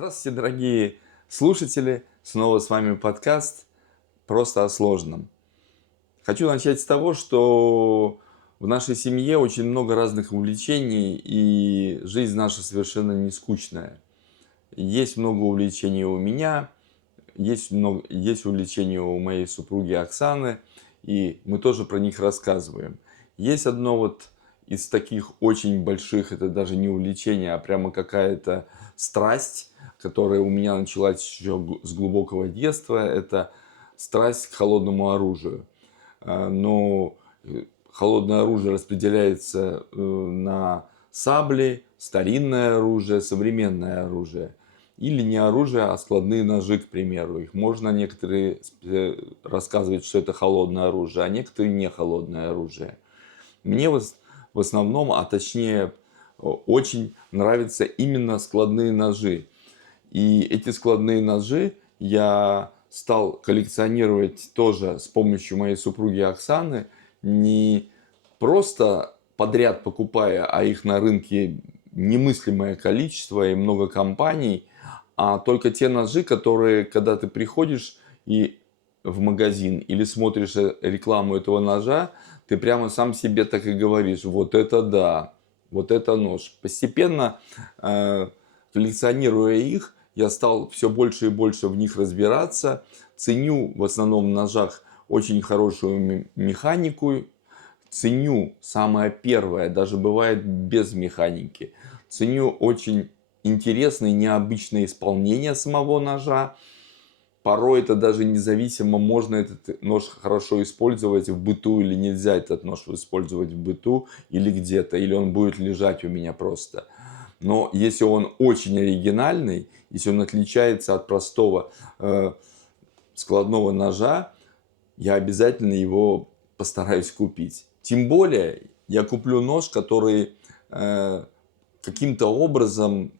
Здравствуйте, дорогие слушатели! Снова с вами подкаст «Просто о сложном». Хочу начать с того, что в нашей семье очень много разных увлечений, и жизнь наша совершенно не скучная. Есть много увлечений у меня, есть увлечения у моей супруги Оксаны, и мы тоже про них рассказываем. Есть одно вот из таких очень больших, это даже не увлечение, а прямо какая-то страсть, которая у меня началась еще с глубокого детства. Это страсть к холодному оружию. Но холодное оружие распределяется на сабли, старинное оружие, современное оружие. Или не оружие, а складные ножи, к примеру. Их можно некоторые рассказывать, что это холодное оружие, а некоторые не холодное оружие. Мне в основном, а точнее очень нравятся именно складные ножи. И эти складные ножи я стал коллекционировать тоже с помощью моей супруги Оксаны, не просто подряд покупая, а их на рынке немыслимое количество и много компаний, а только те ножи, которые, когда ты приходишь и в магазин или смотришь рекламу этого ножа, ты прямо сам себе так и говоришь: вот это да, вот это нож. Постепенно, коллекционируя их, я стал все больше и больше в них разбираться. Ценю в основном в ножах очень хорошую механику. Ценю самое первое, даже бывает без механики. Ценю очень интересное, необычное исполнение самого ножа. Порой это даже независимо, можно этот нож хорошо использовать в быту или нельзя этот нож использовать в быту или где-то, или он будет лежать у меня просто. Но если он очень оригинальный, если он отличается от простого складного ножа, я обязательно его постараюсь купить. Тем более я куплю нож, который каким-то образом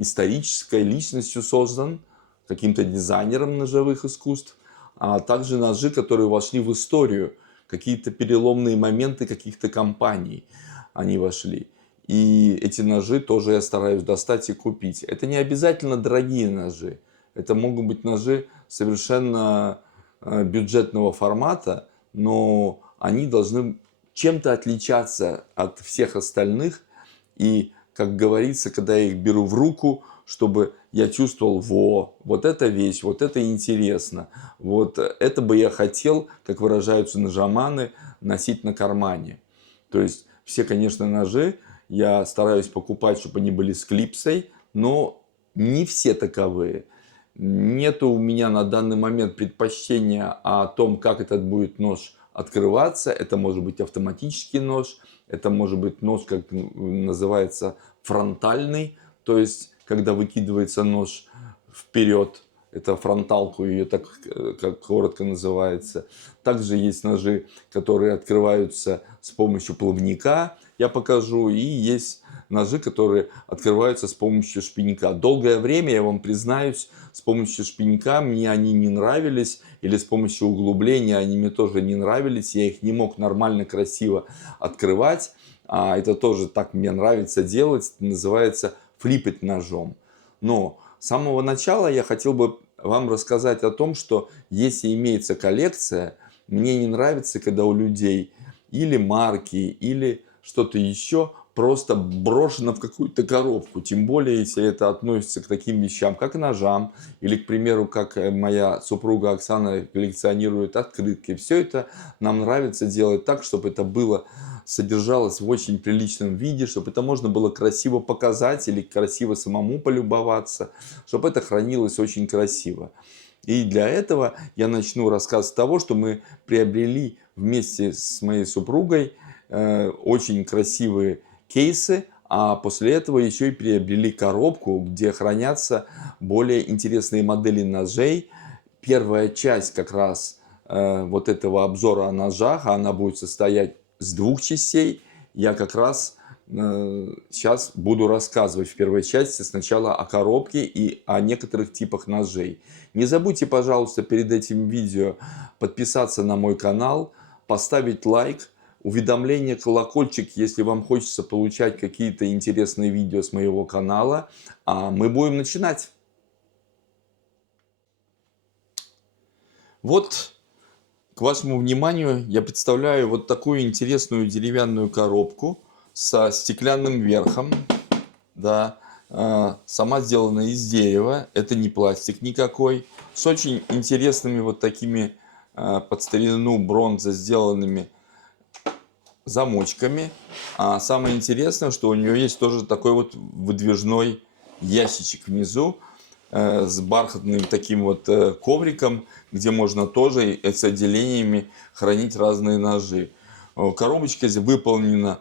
исторической личностью создан, каким-то дизайнером ножевых искусств, а также ножи, которые вошли в историю, какие-то переломные моменты каких-то компаний они вошли. И эти ножи тоже я стараюсь достать и купить. Это не обязательно дорогие ножи. Это могут быть ножи совершенно бюджетного формата, но они должны чем-то отличаться от всех остальных. И, как говорится, когда я их беру в руку, чтобы я чувствовал: вот эта вещь, вот это интересно, вот это бы я хотел, как выражаются ножоманы, носить на кармане. То есть все, конечно, ножи я стараюсь покупать, чтобы они были с клипсой, но не все таковые. Нету у меня на данный момент предпочтения о том, как этот будет нож открываться. Это может быть автоматический нож, это может быть нож, как называется, фронтальный, то есть когда выкидывается нож вперед, это фронталку ее так как коротко называется. Также есть ножи, которые открываются с помощью плавника, я покажу, и есть ножи, которые открываются с помощью шпинька. Долгое время, я вам признаюсь, с помощью шпинька мне они не нравились, или с помощью углубления они мне тоже не нравились, я их не мог нормально, красиво открывать. А это тоже так мне нравится делать, называется флипать ножом. Но с самого начала я хотел бы вам рассказать о том, что если имеется коллекция, мне не нравится, когда у людей или марки, или что-то еще просто брошено в какую-то коробку. Тем более, если это относится к таким вещам, как ножам, или, к примеру, как моя супруга Оксана коллекционирует открытки. Все это нам нравится делать так, чтобы это было, содержалось в очень приличном виде, чтобы это можно было красиво показать или красиво самому полюбоваться, чтобы это хранилось очень красиво. И для этого я начну рассказ с того, что мы приобрели вместе с моей супругой очень красивые кейсы, а после этого еще и приобрели коробку, где хранятся более интересные модели ножей. Первая часть как раз вот этого обзора о ножах, она будет состоять с двух частей. Я как раз сейчас буду рассказывать в первой части сначала о коробке и о некоторых типах ножей. Не забудьте, пожалуйста, перед этим видео подписаться на мой канал, поставить лайк, уведомления, колокольчик, если вам хочется получать какие-то интересные видео с моего канала. А мы будем начинать. Вот к вашему вниманию я представляю вот такую интересную деревянную коробку со стеклянным верхом. Да, сама сделана из дерева, это не пластик никакой, с очень интересными вот такими под старину бронза сделанными замочками. А самое интересное, что у нее есть тоже такой вот выдвижной ящичек внизу с бархатным таким вот ковриком, где можно тоже с отделениями хранить разные ножи. Коробочка выполнена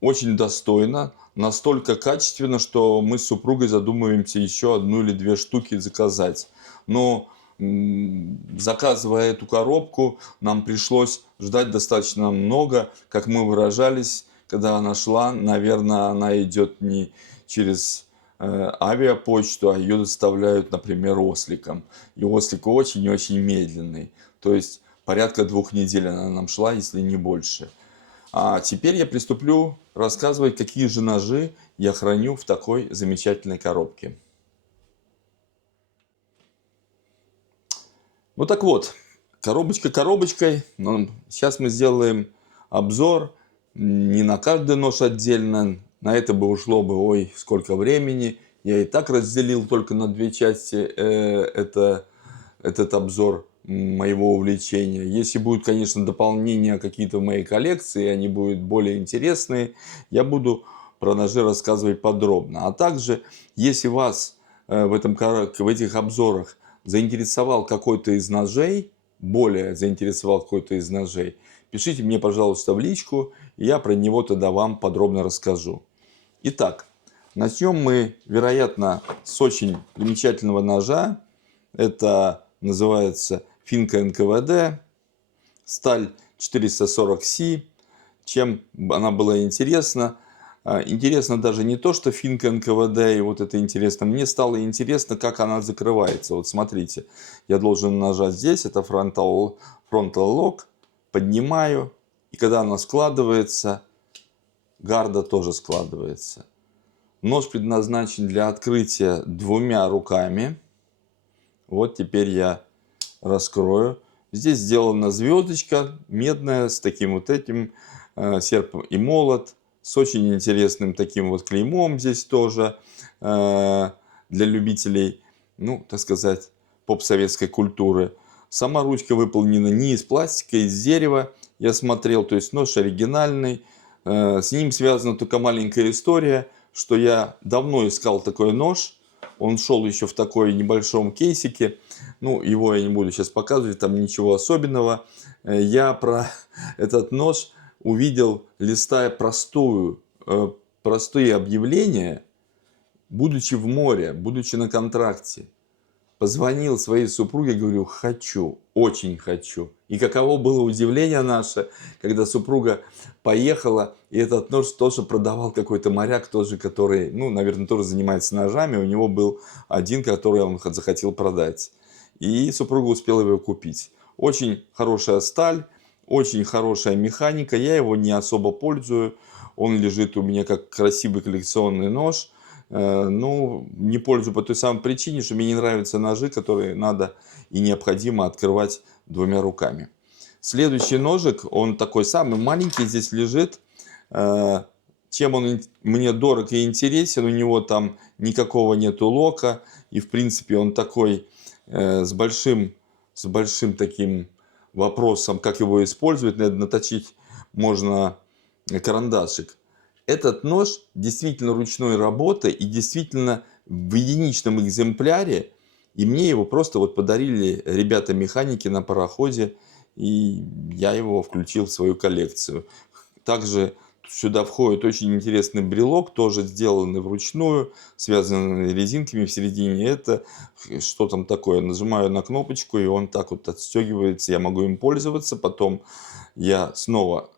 очень достойно, настолько качественно, что мы с супругой задумываемся еще одну или две штуки заказать. Но заказывая эту коробку, нам пришлось ждать достаточно много. Как мы выражались, когда она шла, наверное, она идет не через авиапочту, а ее доставляют, например, осликом. И ослик очень-очень медленный. То есть порядка 2 недель она нам шла, если не больше. А теперь я приступлю рассказывать, какие же ножи я храню в такой замечательной коробке. Ну так вот, коробочка коробочкой, но сейчас мы сделаем обзор не на каждый нож отдельно, на это бы ушло бы, ой, сколько времени. Я и так разделил только на 2 части этот обзор моего увлечения. Если будут, конечно, дополнения какие-то в моей коллекции, они будут более интересные, я буду про ножи рассказывать подробно. А также, если вас в этих обзорах заинтересовал какой-то из ножей, более заинтересовал какой-то из ножей, пишите мне, пожалуйста, в личку, и я про него тогда вам подробно расскажу. Итак, начнем мы, вероятно, с очень замечательного ножа. Это называется Финка НКВД, сталь 440C. Чем она была интересна? Интересно даже не то, что Финка НКВД, и вот это интересно. Мне стало интересно, как она закрывается. Вот смотрите, я должен нажать здесь, это frontal lock, поднимаю, и когда она складывается, гарда тоже складывается. Нож предназначен для открытия 2 руками. Вот теперь я раскрою. Здесь сделана звездочка медная с таким вот этим серп и молот. С очень интересным таким вот клеймом здесь тоже. Для любителей, ну, так сказать, поп-советской культуры. Сама ручка выполнена не из пластика, а из дерева. Я смотрел, то есть нож оригинальный. С ним связана только маленькая история, что я давно искал такой нож. Он шел еще в такой небольшом кейсике. Ну, его я не буду сейчас показывать, там ничего особенного. Я про этот нож увидел, листая простые объявления, будучи в море, будучи на контракте. Позвонил своей супруге, говорю, хочу, очень хочу. И каково было удивление наше, когда супруга поехала, и этот нож тоже продавал какой-то моряк, тоже, который, ну, наверное, тоже занимается ножами. У него был один, который он захотел продать. И супруга успела его купить. Очень хорошая сталь, очень хорошая механика. Я его не особо пользую. Он лежит у меня как красивый коллекционный нож. Ну, не пользую по той самой причине, что мне не нравятся ножи, которые надо и необходимо открывать 2 руками. Следующий ножик, он такой самый маленький, здесь лежит. Чем он мне дорог и интересен, у него там никакого нету лока. И в принципе он такой с большим таким вопросом, как его использовать. Наточить можно карандашик. Этот нож действительно ручной работы и действительно в единичном экземпляре. И мне его просто вот подарили ребята-механики на пароходе. И я его включил в свою коллекцию. Также сюда входит очень интересный брелок, тоже сделанный вручную, связанный резинками в середине. Это что там такое? Нажимаю на кнопочку, и он так вот отстегивается. Я могу им пользоваться. Потом я снова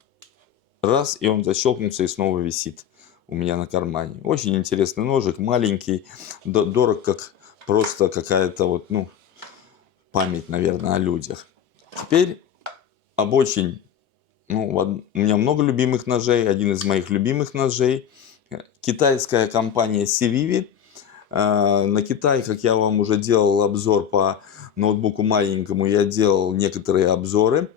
раз, и он защелкнулся и снова висит у меня на кармане. Очень интересный ножик, маленький, дорог, как просто какая-то вот, ну, память, наверное, о людях. Теперь об очень Ну, у меня много любимых ножей. Один из моих любимых ножей. Китайская компания Civivi. На Китай, как я вам уже делал обзор по ноутбуку маленькому, я делал некоторые обзоры.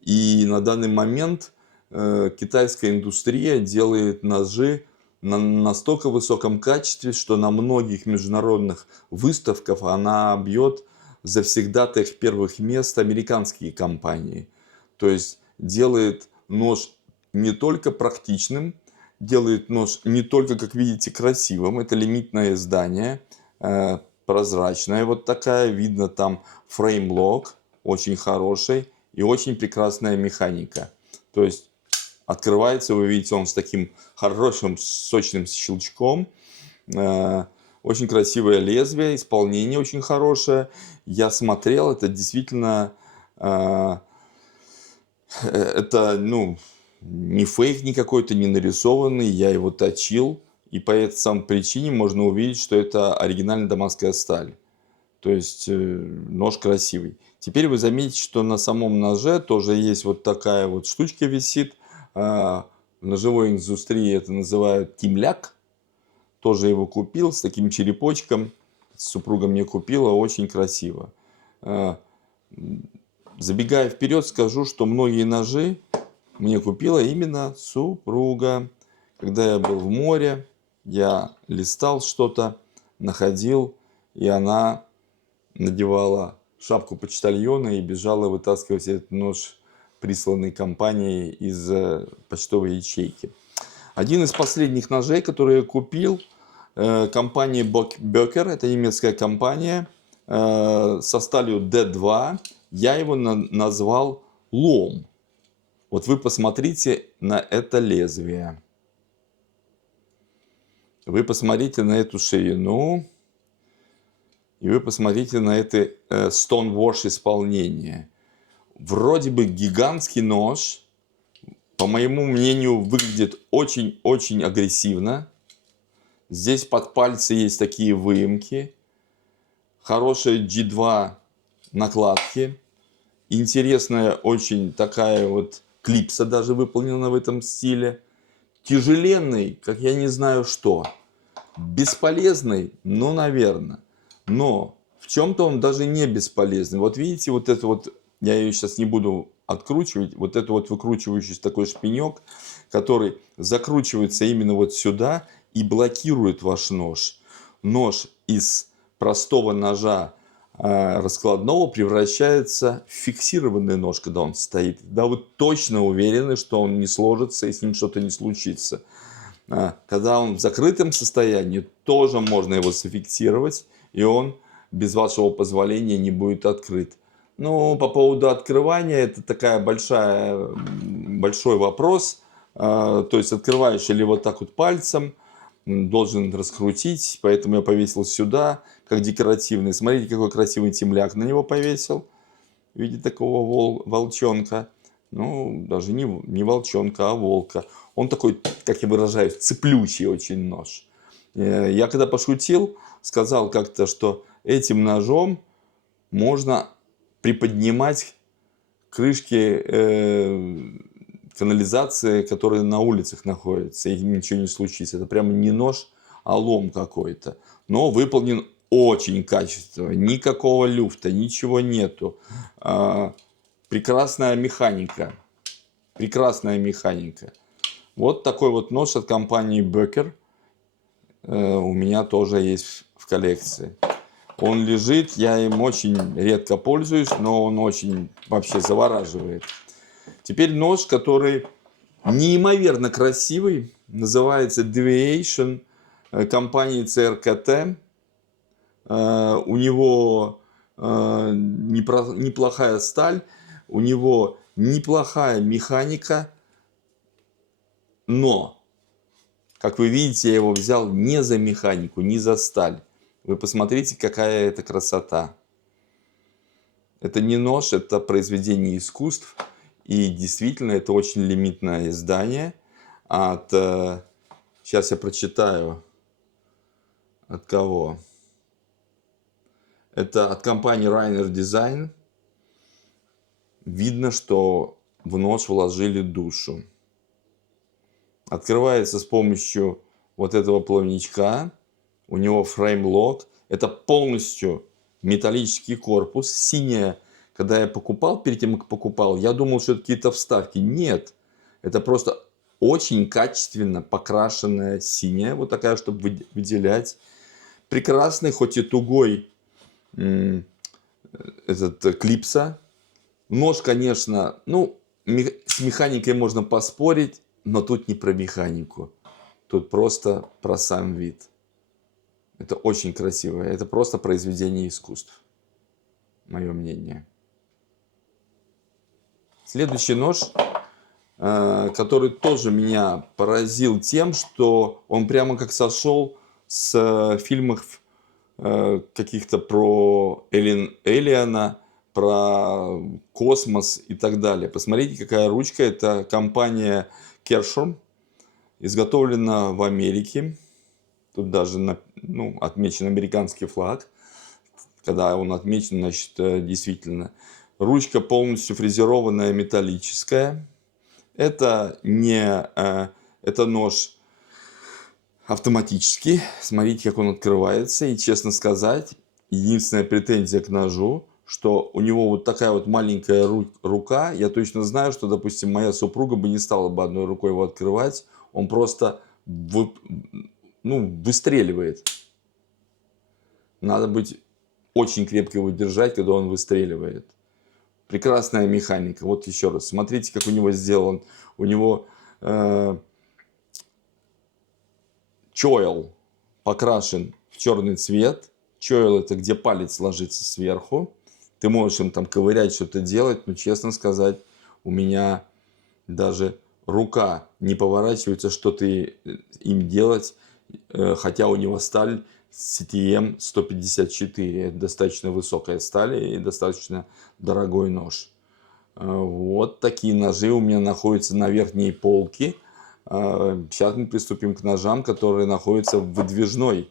И на данный момент китайская индустрия делает ножи на настолько высоком качестве, что на многих международных выставках она бьет завсегдатаев первых мест американские компании. То есть делает нож не только практичным, делает нож не только, как видите, красивым. Это лимитное издание, прозрачная вот такая, видно там фреймлок, очень хороший и очень прекрасная механика. То есть открывается, вы видите, он с таким хорошим сочным щелчком. Очень красивое лезвие, исполнение очень хорошее. Я смотрел, это действительно, это, ну, не фейк не какой-то, не нарисованный. Я его точил. И по этой самой причине можно увидеть, что это оригинальная дамасская сталь. То есть нож красивый. Теперь вы заметите, что на самом ноже тоже есть вот такая вот штучка висит. В ножевой индустрии это называют кимляк. Тоже его купил с таким черепочком. Супруга мне купила, очень красиво. Забегая вперед, скажу, что многие ножи мне купила именно супруга. Когда я был в море, я листал что-то, находил, и она надевала шапку почтальона и бежала вытаскивать этот нож, присланный компанией из почтовой ячейки. Один из последних ножей, который я купил, компания Böker, это немецкая компания, со сталью D2, я его назвал лом. Вот вы посмотрите на это лезвие. Вы посмотрите на эту ширину. И вы посмотрите на это Stonewash исполнение. Вроде бы гигантский нож, по моему мнению, выглядит очень-очень агрессивно. Здесь под пальцы есть такие выемки. Хорошая G2 накладки. Интересная очень такая вот клипса даже выполнена в этом стиле. Тяжеленный, как я не знаю что. Бесполезный, ну, наверное. Но в чем-то он даже не бесполезный. Вот видите, вот это вот, я ее сейчас не буду откручивать, вот это вот выкручивающийся такой шпинек, который закручивается именно вот сюда и блокирует ваш нож. Нож из простого ножа раскладного превращается в фиксированный нож, когда он стоит. Да, вы точно уверены, что он не сложится и с ним что-то не случится. Когда он в закрытом состоянии, тоже можно его зафиксировать, и он без вашего позволения не будет открыт. Ну, по поводу открывания, это такая большой вопрос. То есть, открываешь или вот так вот пальцем, должен раскрутить, поэтому я повесил сюда, как декоративный. Смотрите, какой красивый темляк на него повесил в виде такого волчонка. Ну, даже не волчонка, а волка. Он такой, как я выражаюсь, цеплючий очень нож. Я когда пошутил, сказал как-то, что этим ножом можно приподнимать крышки канализации, которые на улицах находятся, и ничего не случится. Это прямо не нож, а лом какой-то. Но выполнен очень качественно. Никакого люфта, ничего нету. Прекрасная механика. Прекрасная механика. Вот такой вот нож от компании Böker у меня тоже есть в коллекции. Он лежит, я им очень редко пользуюсь, но он очень вообще завораживает. Теперь нож, который неимоверно красивый, называется Deviation компании CRKT. У него неплохая сталь, у него неплохая механика, но, как вы видите, я его взял не за механику, не за сталь. Вы посмотрите, какая это красота. Это не нож, это произведение искусств. И действительно, это очень лимитное издание. Сейчас я прочитаю. От кого? Это от компании Rainer Design. Видно, что в нож вложили душу. Открывается с помощью вот этого плавничка. У него фрейм-лок. Это полностью металлический корпус. Синяя, когда я покупал, перед тем, как покупал, я думал, что это какие-то вставки. Нет. Это просто очень качественно покрашенная синяя. Вот такая, чтобы выделять. Прекрасный, хоть и тугой клипса. Нож, конечно, ну, с механикой можно поспорить, но тут не про механику. Тут просто про сам вид. Это очень красиво. Это просто произведение искусств. Мое мнение. Следующий нож, который тоже меня поразил тем, что он прямо как сошел с фильмов каких-то про Элиана, про космос и так далее. Посмотрите, какая ручка. Это компания Kershaw, изготовлена в Америке. Тут даже отмечен американский флаг. Когда он отмечен, значит, действительно. Ручка полностью фрезерованная, металлическая. Это нож автоматический. Смотрите, как он открывается. И, честно сказать, единственная претензия к ножу, что у него вот такая вот маленькая рука. Я точно знаю, что, допустим, моя супруга бы не стала бы одной рукой его открывать. Он просто выстреливает. Надо быть очень крепко его держать, когда он выстреливает. Прекрасная механика. Вот еще раз. Смотрите, как у него сделан. У него чойл покрашен в черный цвет. Чойл — это где палец ложится сверху. Ты можешь им там ковырять, что-то делать. Но, честно сказать, у меня даже рука не поворачивается что-то им делать. Хотя у него сталь CTM 154. Это достаточно высокая сталь и достаточно дорогой нож. Вот такие ножи у меня находятся на верхней полке. Сейчас мы приступим к ножам, которые находятся в выдвижной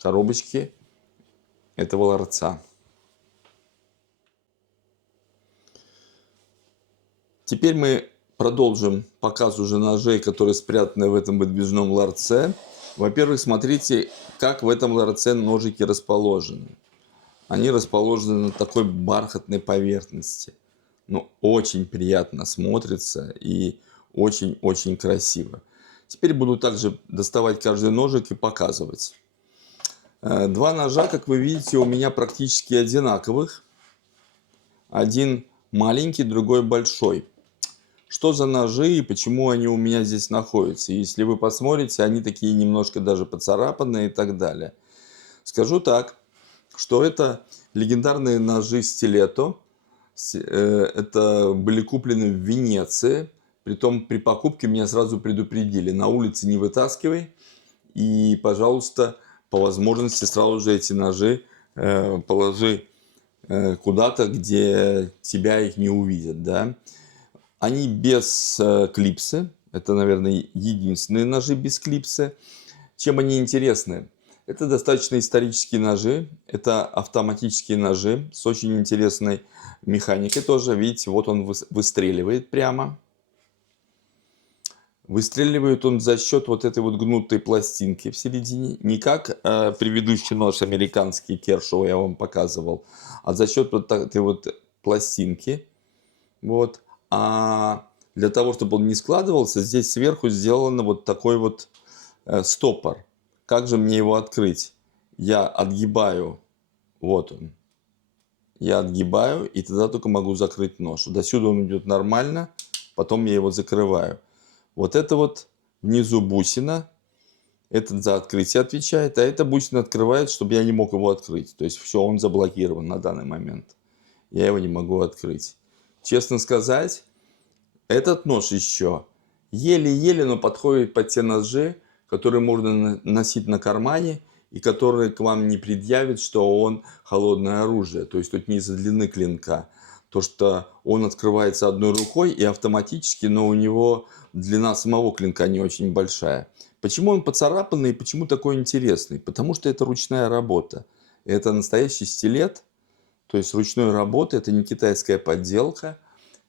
коробочке этого ларца. Теперь мы продолжим показ уже ножей, которые спрятаны в этом выдвижном ларце. Во-первых, смотрите, как в этом ларце ножики расположены. Они расположены на такой бархатной поверхности. Но очень приятно смотрится и очень-очень красиво. Теперь буду также доставать каждый ножик и показывать. Два ножа, как вы видите, у меня практически одинаковых. Один маленький, другой большой. Что за ножи и почему они у меня здесь находятся? Если вы посмотрите, они такие немножко даже поцарапанные и так далее. Скажу так, что это легендарные ножи стилетто. Это были куплены в Венеции. Притом при покупке меня сразу предупредили: на улице не вытаскивай. И, пожалуйста, по возможности сразу же эти ножи положи куда-то, где тебя их не увидят. Да? Они без клипсы. Это, наверное, единственные ножи без клипсы. Чем они интересны? Это достаточно исторические ножи. Это автоматические ножи с очень интересной механикой тоже. Видите, вот он выстреливает прямо. Выстреливает он за счет вот этой вот гнутой пластинки в середине. Не как предыдущий нож американский Kershaw я вам показывал, а за счет вот этой вот пластинки. Вот. А для того, чтобы он не складывался, здесь сверху сделано вот такой вот стопор. Как же мне его открыть? Я отгибаю. Вот он. Я отгибаю, и тогда только могу закрыть нож. До сюда он идет нормально, потом я его закрываю. Вот это вот внизу бусина. Этот за открытие отвечает, а эта бусина открывает, чтобы я не мог его открыть. То есть все, он заблокирован на данный момент. Я его не могу открыть. Честно сказать, этот нож еще еле-еле, но подходит под те ножи, которые можно носить на кармане и которые к вам не предъявят, что он холодное оружие. То есть тут не из-за длины клинка. То, что он открывается одной рукой и автоматически, но у него длина самого клинка не очень большая. Почему он поцарапанный и почему такой интересный? Потому что это ручная работа. Это настоящий стилет, то есть ручной работы. Это не китайская подделка.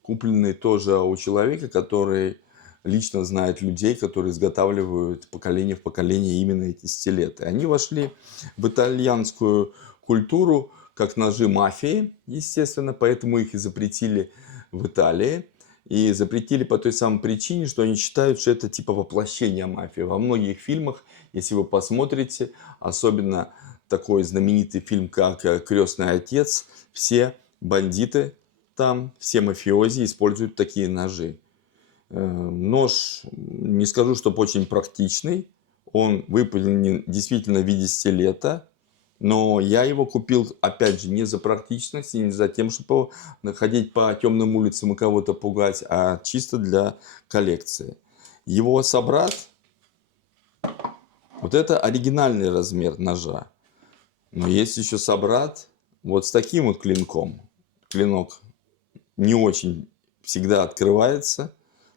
купленный тоже у человека, который лично знает людей, которые изготавливают поколение в поколение именно эти стилеты. Они вошли в итальянскую культуру как ножи мафии, естественно, поэтому их и запретили в Италии. И запретили по той самой причине, что они считают, что это типа воплощение мафии. Во многих фильмах, если вы посмотрите, особенно такой знаменитый фильм, как «Крестный отец», все бандиты там, все мафиози используют такие ножи. Нож, не скажу, что очень практичный, он выполнен действительно в виде стилета, но я его купил, опять же, не за практичность, и не за тем, чтобы ходить по темным улицам и кого-то пугать, а чисто для коллекции. Его собрат, вот это оригинальный размер ножа. Но есть еще собрат вот с таким вот клинком. Клинок не очень всегда открывается.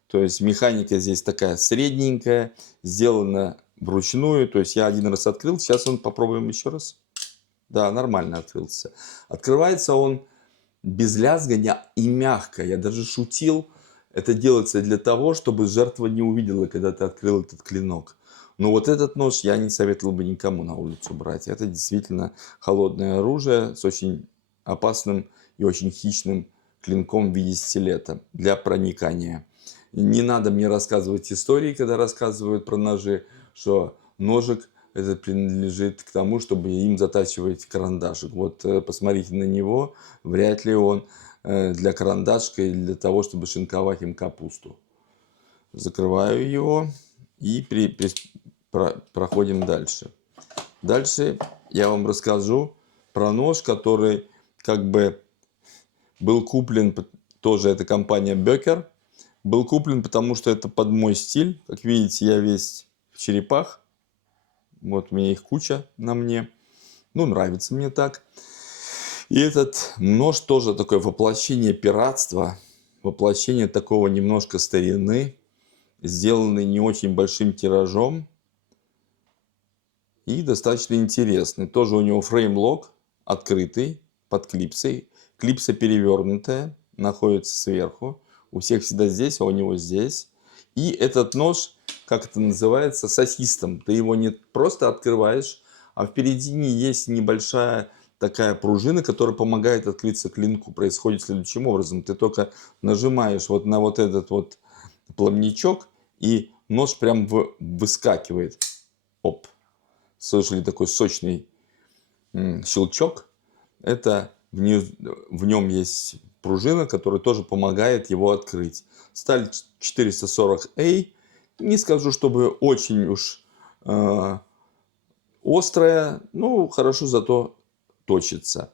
То есть механика здесь такая средненькая, сделана вручную. То есть я один раз открыл, сейчас он попробуем еще раз. Да, нормально открылся. Открывается он без лязгания и мягко. Я даже шутил, это делается для того, чтобы жертва не увидела, когда ты открыл этот клинок. Но вот этот нож я не советовал бы никому на улицу брать. Это действительно холодное оружие с очень опасным и очень хищным клинком в виде стилета для проникания. Не надо мне рассказывать истории, когда рассказывают про ножи, что ножик это принадлежит к тому, чтобы им затачивать карандашик. Вот посмотрите на него, вряд ли он для карандашка или для того, чтобы шинковать им капусту. Закрываю его и проходим дальше. Дальше я вам расскажу про нож, который как бы был куплен, тоже это компания Беккер. Был куплен, потому что это под мой стиль. Как видите, я весь в черепах. Вот у меня их куча на мне. Ну, нравится мне так. И этот нож тоже такое воплощение пиратства. Воплощение такого немножко старины. Сделанный не очень большим тиражом. И достаточно интересный. Тоже у него фрейм-лок открытый под клипсой. Клипса перевернутая. Находится сверху. У всех всегда здесь, а у него здесь. И этот нож, как это называется, с ассистом. Ты его не просто открываешь, а впереди есть небольшая такая пружина, которая помогает открыться клинку. Происходит следующим образом. Ты только нажимаешь вот на вот этот вот плавничок, и нож прям выскакивает. Оп. Слышали такой сочный щелчок? Это в нем есть пружина, которая тоже помогает его открыть. Сталь 440A. Не скажу, чтобы очень уж острая, но хорошо зато точится.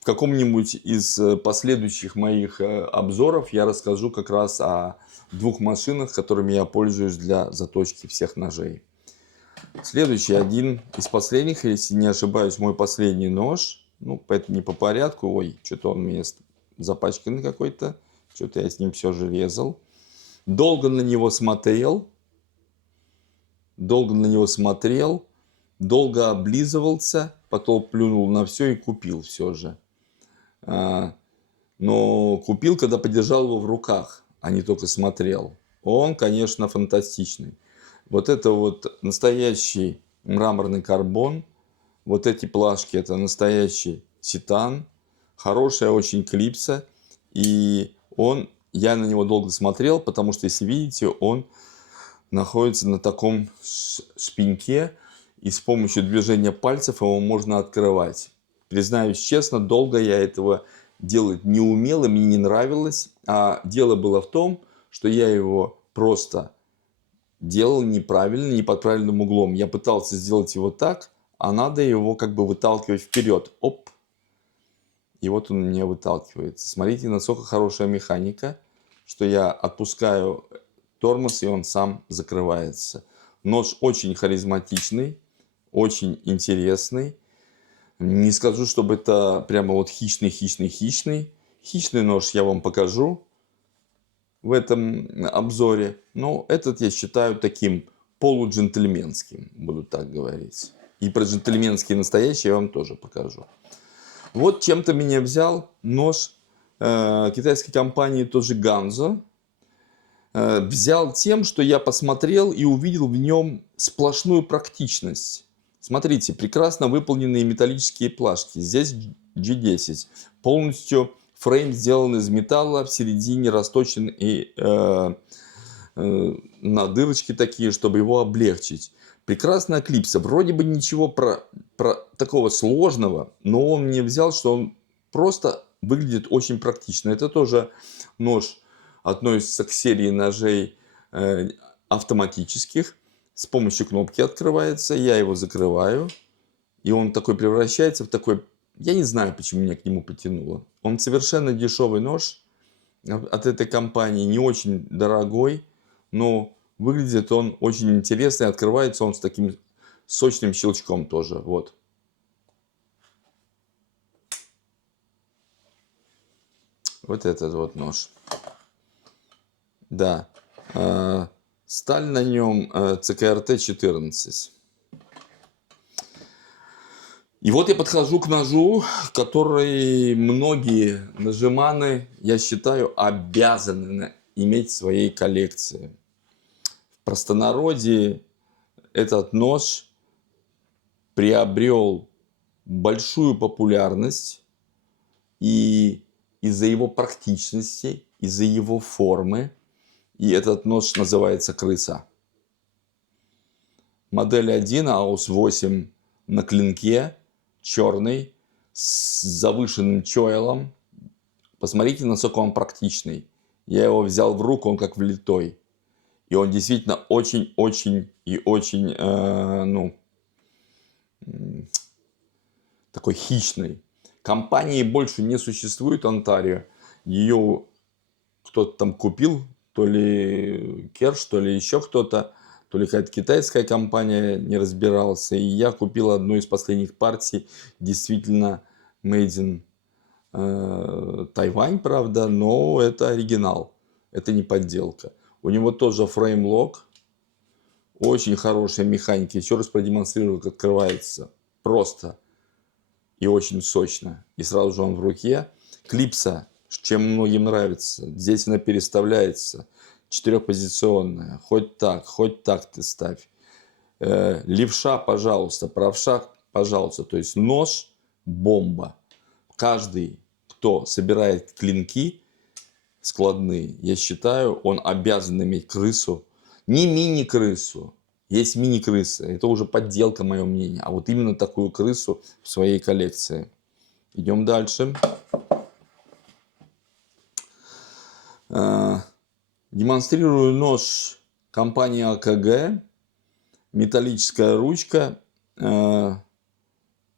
В каком-нибудь из последующих моих обзоров я расскажу как раз о двух машинах, которыми я пользуюсь для заточки всех ножей. Следующий, один из последних, если не ошибаюсь, мой последний нож. Ну, поэтому не по порядку. Ой, что-то он у меня запачканный какой-то. Что-то я с ним все же резал. Долго на него смотрел. Долго облизывался. Потом плюнул на все и купил все же. Но купил, когда подержал его в руках, а не только смотрел. Он, конечно, фантастичный. Вот это вот настоящий мраморный карбон. Вот эти плашки, это настоящий титан. Хорошая очень клипса. И я на него долго смотрел, потому что, если видите, он находится на таком шпеньке. И с помощью движения пальцев его можно открывать. Признаюсь честно, долго я этого делать не умел, и мне не нравилось. А дело было в том, что я его просто делал неправильно, не под правильным углом. Я пытался сделать его так, а надо его как бы выталкивать вперед. Оп! И вот он у меня выталкивается. Смотрите, насколько хорошая механика, что я отпускаю тормоз, и он сам закрывается. Нож очень харизматичный, очень интересный. Не скажу, чтобы это прямо вот хищный. Хищный нож я вам покажу в этом обзоре. Но этот я считаю таким полуджентльменским, буду так говорить. И про джентльменский настоящий я вам тоже покажу. Вот чем-то меня взял нож китайской компании тоже Ганзо. Взял тем, что я посмотрел и увидел в нем сплошную практичность. Смотрите, прекрасно выполненные металлические плашки. Здесь G10. Полностью фрейм сделан из металла, в середине расточен и на дырочки такие, чтобы его облегчить. Прекрасная клипса. Вроде бы ничего про такого сложного, но он мне взял, что он просто выглядит очень практично. Это тоже нож относится к серии ножей автоматических. С помощью кнопки открывается, я его закрываю. И он такой превращается в такой... Я не знаю, почему меня к нему потянуло. Он совершенно дешевый нож от этой компании, не очень дорогой, но выглядит он очень интересно. И открывается он с таким сочным щелчком тоже. Вот. Вот этот вот нож. Да. Сталь на нем CKRT-14. И вот я подхожу к ножу, который многие ножеманы, я считаю, обязаны иметь в своей коллекции. В простонародье этот нож приобрел большую популярность и из-за его практичности, из-за его формы. И этот нож называется крыса. Модель 1 AUS 8 на клинке, черный, с завышенным чойлом. Посмотрите, насколько он практичный. Я его взял в руку, он как влитой. И он действительно очень-очень и очень, такой хищный. Компании больше не существует, Онтарио. Ее кто-то там купил, то ли Керш, то ли еще кто-то, то ли какая-то китайская компания, не разбирался. И я купил одну из последних партий, действительно made in Тайвань, правда, но это оригинал, это не подделка. У него тоже фрейм-лок, очень хорошая механика. Еще раз продемонстрирую, как открывается. Просто и очень сочно. И сразу же он в руке. Клипса, чем многим нравится. Здесь она переставляется. Четырехпозиционная. Хоть так ты ставь. Левша, пожалуйста. Правша, пожалуйста. То есть нож бомба. Каждый, кто собирает клинки складные, я считаю, он обязан иметь крысу. Не мини-крысу. Есть мини-крысы. Это уже подделка, мое мнение. А вот именно такую крысу в своей коллекции. Идем дальше. Демонстрирую нож компании АКГ. Металлическая ручка.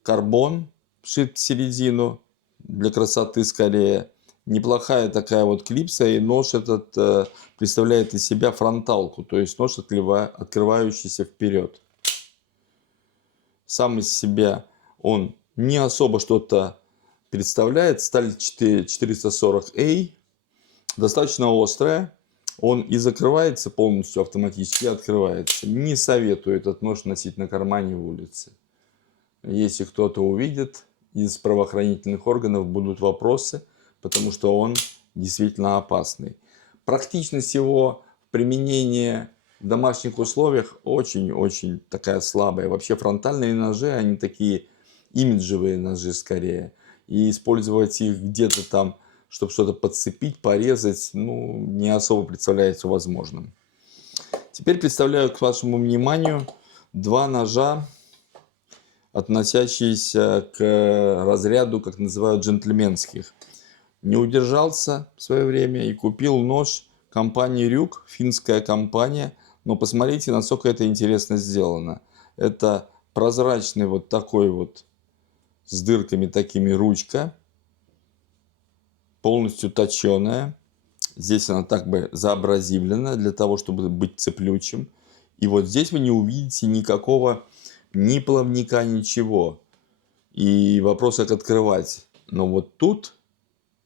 Карбон вшит в середину. Для красоты скорее. Неплохая такая вот клипса. И нож этот представляет из себя фронталку. То есть нож, открывающийся вперед. Сам из себя он не особо что-то представляет. Сталь 440A. Достаточно острая. Он и закрывается полностью автоматически, и открывается. Не советую этот нож носить на кармане в улице. Если кто-то увидит из правоохранительных органов, будут вопросы, потому что он действительно опасный. Практичность его применения в домашних условиях очень-очень такая слабая. Вообще фронтальные ножи, они такие имиджевые ножи скорее. И использовать их где-то там, чтобы что-то подцепить, порезать, не особо представляется возможным. Теперь представляю к вашему вниманию два ножа, относящиеся к разряду, как называют, джентльменских. Не удержался в свое время и купил нож компании Рюк, финская компания. Но посмотрите, насколько это интересно сделано. Это прозрачный вот такой вот с дырками такими ручка. Полностью точеная. Здесь она так бы заабразивлена для того, чтобы быть цеплючим. И вот здесь вы не увидите никакого ни плавника, ничего. И вопрос, как открывать. Но вот тут,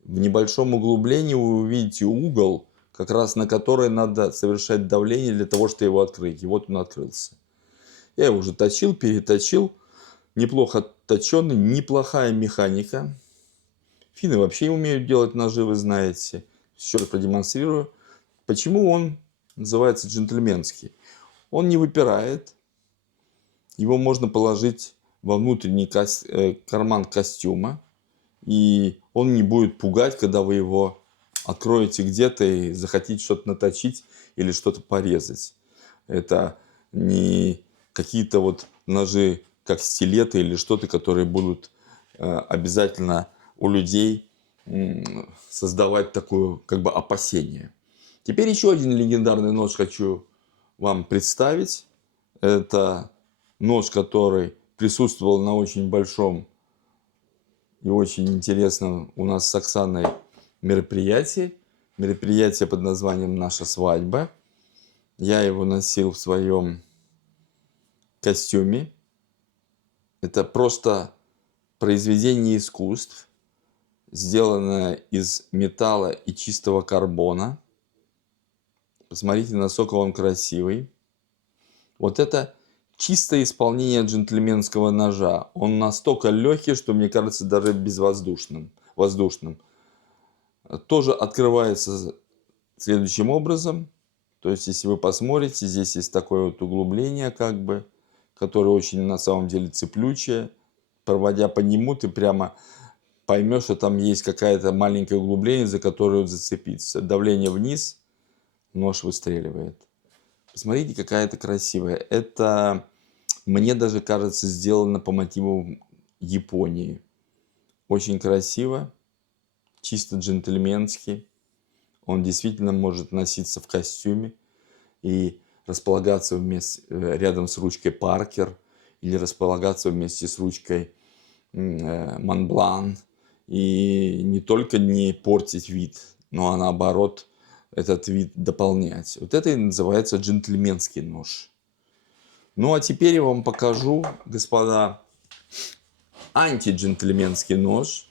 в небольшом углублении, вы увидите угол, как раз на который надо совершать давление для того, чтобы его открыть. И вот он открылся. Я его уже точил, переточил. Неплохо точеный, неплохая механика. Финны вообще умеют делать ножи, вы знаете. Еще раз продемонстрирую. Почему он называется джентльменский? Он не выпирает. Его можно положить во внутренний карман костюма. И он не будет пугать, когда вы его откроете где-то и захотите что-то наточить или что-то порезать. Это не какие-то вот ножи, как стилеты или что-то, которые будут обязательно у людей создавать такое как бы опасение. Теперь еще один легендарный нож хочу вам представить. Это нож, который присутствовал на очень большом и очень интересном у нас с Оксаной мероприятии. Мероприятие под названием «Наша свадьба». Я его носил в своем костюме. Это просто произведение искусств, сделанное из металла и чистого карбона. Посмотрите, насколько он красивый. Вот это чистое исполнение джентльменского ножа. Он настолько легкий, что, мне кажется, даже безвоздушным. Тоже открывается следующим образом. То есть, если вы посмотрите, здесь есть такое вот углубление, как бы, которое очень на самом деле цеплючее. Проводя по нему, ты прямо поймешь, что там есть какое-то маленькое углубление, за которое зацепиться. Давление вниз, нож выстреливает. Посмотрите, какая это красивая. Это, мне даже кажется, сделано по мотивам Японии. Очень красиво, чисто джентльменски. Он действительно может носиться в костюме и располагаться рядом с ручкой Паркер или располагаться вместе с ручкой Монблан. И не только не портить вид, но наоборот этот вид дополнять. Вот это и называется джентльменский нож. Ну а теперь я вам покажу, господа, антиджентльменский нож.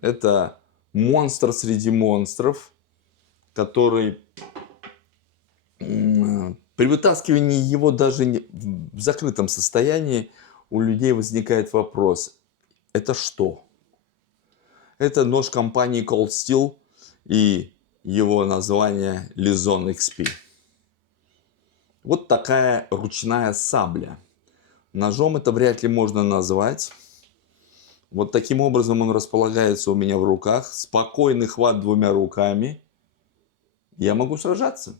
Это монстр среди монстров, который при вытаскивании его даже в закрытом состоянии у людей возникает вопрос: это что? Это нож компании Cold Steel и его название Lizon XP. Вот такая ручная сабля. Ножом это вряд ли можно назвать. Вот таким образом он располагается у меня в руках. Спокойный хват двумя руками. Я могу сражаться.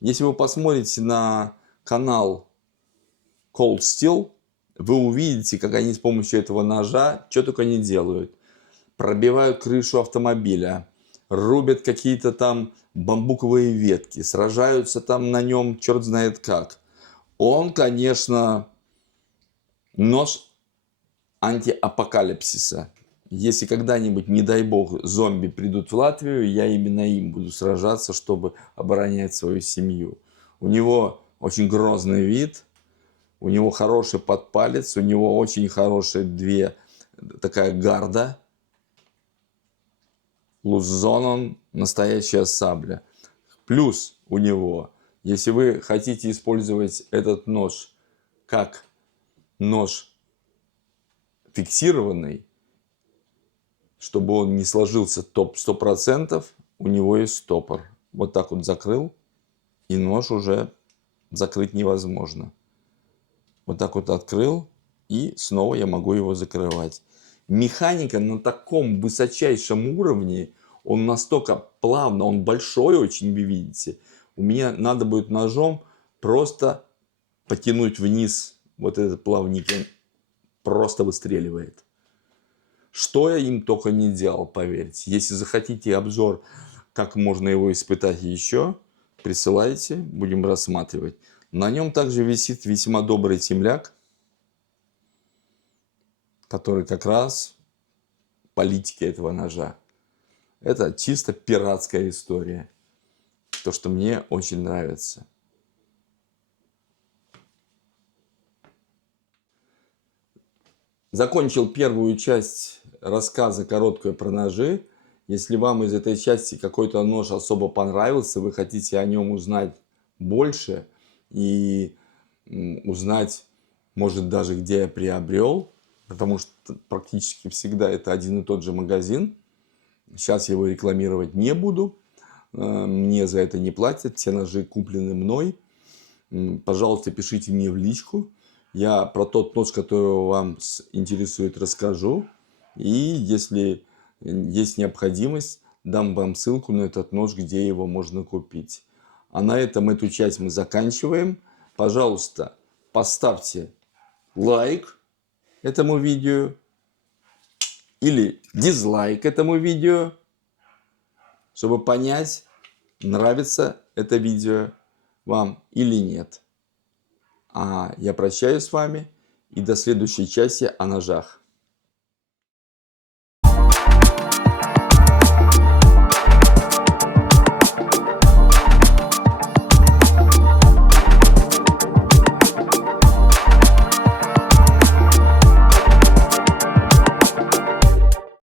Если вы посмотрите на канал Cold Steel, вы увидите, как они с помощью этого ножа что только не делают. Пробивают крышу автомобиля, рубят какие-то там бамбуковые ветки, сражаются там на нем черт знает как. Он, конечно, нож антиапокалипсиса. Если когда-нибудь, не дай бог, зомби придут в Латвию, я именно им буду сражаться, чтобы оборонять свою семью. У него очень грозный вид, у него хороший подпалец, у него очень хорошие такая гарда. Лузонон – настоящая сабля. Плюс у него, если вы хотите использовать этот нож как нож фиксированный, чтобы он не сложился 100%, у него есть стопор. Вот так вот закрыл, и нож уже закрыть невозможно. Вот так вот открыл, и снова я могу его закрывать. Механика на таком высочайшем уровне, он настолько плавно, он большой очень, вы видите. У меня надо будет ножом просто потянуть вниз вот этот плавник, он просто выстреливает. Что я им только не делал, поверьте. Если захотите обзор, как можно его испытать еще, присылайте, будем рассматривать. На нем также висит весьма добрый темляк, который как раз политики этого ножа. Это чисто пиратская история. То, что мне очень нравится. Закончил первую часть рассказа короткую про ножи. Если вам из этой части какой-то нож особо понравился, вы хотите о нем узнать больше и узнать, может, даже где я приобрел, потому что практически всегда это один и тот же магазин. Сейчас я его рекламировать не буду. Мне за это не платят. Все ножи куплены мной. Пожалуйста, пишите мне в личку. Я про тот нож, который вам интересует, расскажу. И если есть необходимость, дам вам ссылку на этот нож, где его можно купить. А на этом эту часть мы заканчиваем. Пожалуйста, поставьте лайк этому видео или дизлайк этому видео, чтобы понять, нравится это видео вам или нет. А я прощаюсь с вами и до следующей части о ножах.